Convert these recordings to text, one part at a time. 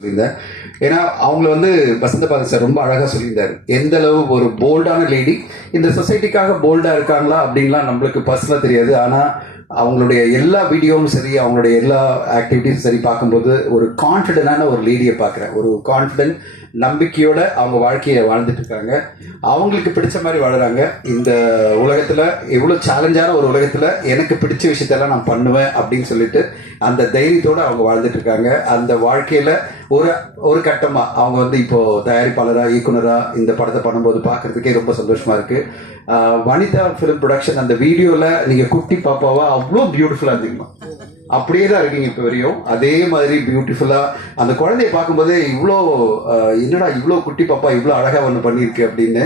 சொல்லியிருந்தேன். ஏன்னா அவங்கள வந்து வசந்த பாரதி சார் ரொம்ப அழகா சொல்லியிருந்தாரு. எந்த அளவு ஒரு போல்டான லேடி இந்த சொசைட்டிக்காக போல்டா இருக்காங்களா அப்படின்லாம் நம்மளுக்கு பர்சனலா தெரியாது. ஆனா அவங்களுடைய எல்லா வீடியோவும் சரி, அவங்களுடைய எல்லா ஆக்டிவிட்டிஸும் சரி பார்க்கும்போது ஒரு கான்ஃபிடென்டான ஒரு லேடியை பார்க்குறேன். ஒரு கான்ஃபிடென்ட் நம்பிக்கையோட அவங்க வாழ்க்கையை வாழ்ந்துட்டு இருக்காங்க. அவங்களுக்கு பிடிச்ச மாதிரி வாழுறாங்க. இந்த உலகத்துல எவ்வளவு சேலஞ்சான ஒரு உலகத்துல எனக்கு பிடிச்ச விஷயத்தெல்லாம் நான் பண்ணுவேன் அப்படின்னு சொல்லிட்டு அந்த தைரியத்தோட அவங்க வாழ்ந்துட்டு இருக்காங்க. அந்த வாழ்க்கையில ஒரு ஒரு கட்டமா அவங்க வந்து இப்போ தயாரிப்பாளரா, இயக்குனரா இந்த படத்தை பண்ணும்போது பார்க்கறதுக்கே ரொம்ப சந்தோஷமா இருக்கு. வனிதா ஃபிலிம் ப்ரொடக்ஷன் அந்த வீடியோல நீங்க குட்டி பாப்பாவா அவ்வளோ பியூட்டிஃபுல்லா இருந்தீங்கம்மா. அப்படியே தான் இருக்கீங்க இப்போ வரையும். அதே மாதிரி பியூட்டிஃபுல்லா அந்த குழந்தைய பார்க்கும்போது இவ்வளோ என்னடா இவ்வளோ குட்டி பாப்பா இவ்வளோ அழகா ஒன்று பண்ணியிருக்கு அப்படின்னு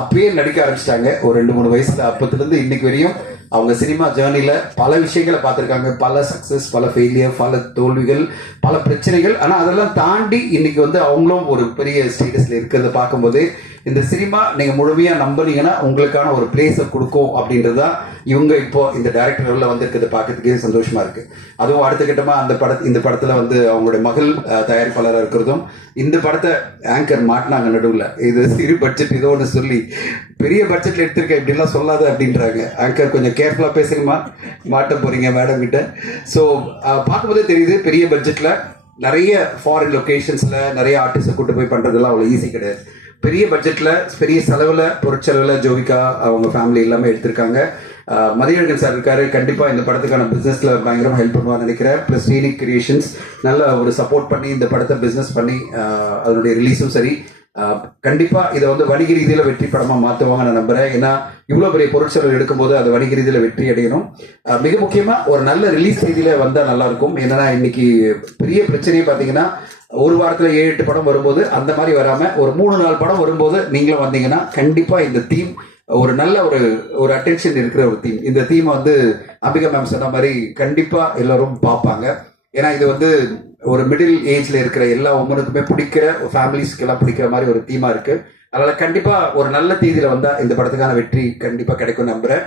அப்பயே நடிக்க ஆரம்பிச்சிட்டாங்க. ஒரு 2-3 வயசுல அப்பத்துலேருந்து இன்னைக்கு வரையும் அவங்க சினிமா ஜேர்னில பல விஷயங்களை பார்த்துருக்காங்க. பல சக்சஸ், பல ஃபெயிலியர், பல தோல்விகள், பல பிரச்சனைகள். ஆனால் அதெல்லாம் தாண்டி இன்னைக்கு வந்து அவங்களும் ஒரு பெரிய ஸ்டேட்டஸ்ல இருக்கிறத பார்க்கும்போது இந்த சினிமா நீங்க முழுமையா நம்பினீங்கன்னா உங்களுக்கான ஒரு பிளேஸை கொடுக்கும் அப்படின்றதுதான் இவங்க இப்போ இந்த டைரக்டர் லெவலில் வந்து இருக்கிறத பார்க்கறதுக்கே சந்தோஷமா இருக்கு. அதுவும் அடுத்த கட்டமா இந்த படத்துல வந்து அவங்களுடைய மகள் தயாரிப்பாளராக இருக்கிறதும் இந்த படத்தை ஆங்கர் மாட்டினாங்க நடுவில். இது சிறு பட்ஜெட் இதோ ஒன்று சொல்லி பெரிய பட்ஜெட்ல எடுத்திருக்கேன் இப்படிலாம் சொல்லாத அப்படின்றாங்க. ஆங்கர் கொஞ்சம் கேர்ஃபுல்லா பேசுங்கம்மா, மாட்ட போறீங்க மேடம் கிட்ட. ஸோ பார்க்கும்போதே தெரியுது பெரிய பட்ஜெட்ல நிறைய ஃபாரின் லொகேஷன்ஸ்ல நிறைய ஆர்டிஸ்ட கூட்டு போய் பண்றதெல்லாம் அவ்வளோ ஈஸி கிடையாது. பெரிய பட்ஜெட்ல பெரிய செலவுல பொருட்செலவுல ஜோவிகா அவங்க ஃபேமிலி எல்லாமே எடுத்திருக்காங்க. மதியழகன் சார் இருக்காரு, கண்டிப்பா இந்த படத்துக்கான பிசினஸ்ல பயங்கரமா ஹெல்ப் பண்ணுவான்னு நினைக்கிறேன். பிளஸ் ஸ்ரீனிக் கிரியேஷன்ஸ் நல்ல ஒரு சப்போர்ட் பண்ணி இந்த படத்தை பிசினஸ் பண்ணி அதனுடைய ரிலீஸும் சரி கண்டிப்பா இதை வந்து வணிக ரீதியில வெற்றி படமா மாத்துவாங்க நான் நம்புறேன். ஏன்னா இவ்வளவு பெரிய பொருட்செலவு எடுக்கும்போது அது வணிக ரீதியில வெற்றி அடையணும். மிக முக்கியமா ஒரு நல்ல ரிலீஸ் ரீதியில வந்தா நல்லா இருக்கும். என்னன்னா இன்னைக்கு பெரிய பிரச்சனையே பாத்தீங்கன்னா ஒரு வாரத்துல 7-8 படம் வரும்போது அந்த மாதிரி வராம ஒரு 3-4 படம் வரும்போது நீங்களும் வந்தீங்கன்னா கண்டிப்பா இந்த தீம் ஒரு நல்ல ஒரு அட்டென்ஷன் இருக்கிற ஒரு தீம். இந்த தீம் வந்து அம்பிகா மேம் சொன்ன மாதிரி கண்டிப்பா எல்லாரும் பார்ப்பாங்க. ஏன்னா இது வந்து ஒரு மிடில் ஏஜ்ல இருக்கிற எல்லா உமனுக்குமே பிடிக்கிற ஃபேமிலிஸ்க்கு எல்லாம் பிடிக்கிற மாதிரி ஒரு தீமா இருக்கு. அதனால கண்டிப்பா ஒரு நல்ல தேதியில வந்தா இந்த படத்துக்கான வெற்றி கண்டிப்பா கிடைக்கும் நம்புறேன்.